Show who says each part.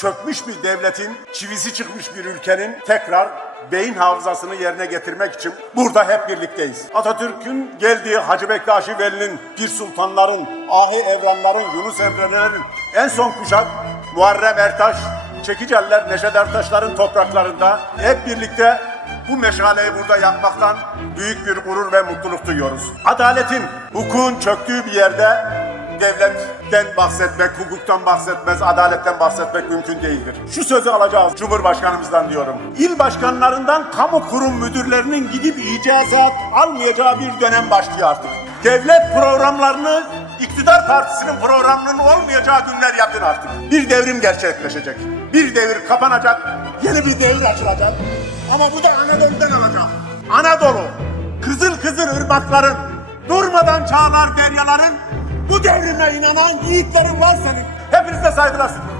Speaker 1: çökmüş bir devletin, çivisi çıkmış bir ülkenin tekrar beyin hafızasını yerine getirmek için burada hep birlikteyiz. Atatürk'ün geldiği Hacı Bektaşi Veli'nin, Pir Sultanların, Ahi Evranların, Yunus Emre'lerin en son kuşak Muharrem Ertaş, Çekiceller, Neşet Ertaşların topraklarında hep birlikte bu meşaleyi burada yakmaktan büyük bir gurur ve mutluluk duyuyoruz. Adaletin, hukukun çöktüğü bir yerde devletten bahsetmek, hukuktan bahsetmez, adaletten bahsetmek mümkün değildir. Şu sözü alacağız Cumhurbaşkanımızdan diyorum. İl başkanlarından kamu kurum müdürlerinin gidip icazat almayacağı bir dönem başlıyor artık. Devlet programlarını iktidar partisinin programının olmayacağı günler yakın artık. Bir devrim gerçekleşecek. Bir devir kapanacak, yeni bir devir açılacak. Ama bu da Anadolu'dan alacak. Anadolu, kızıl kızıl ırmakların, durmadan çağlar deryaların, bu devrime inanan yiğitlerin var senin. Hepinize saygılar sunuyorum.